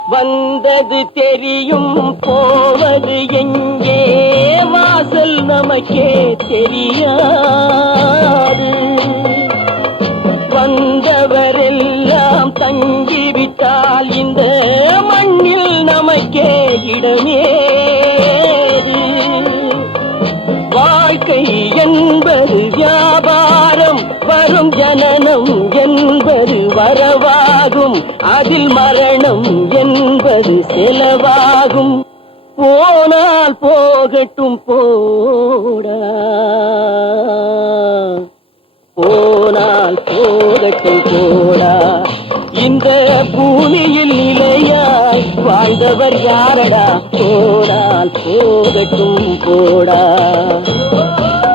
வந்தது தெரியும் போவது எங்கே வாசல் நமக்கே தெரியாது. வந்தவரெல்லாம் தங்கிவிட்டால் இந்த மண்ணில் நமக்கே இடமேது. வாழ்க்கை என்பது வியாபாரம், வரும் ஜனனம் என்பது வரவாகும், அதில் மரணம் என்பது செலவாகும். போனால் போகட்டும் போடா, போனால் போகட்டும் போடா. இந்த பூமியில் நிலையாய் வாழ்ந்தவர் யாரடா? போனால் போகட்டும் போடா.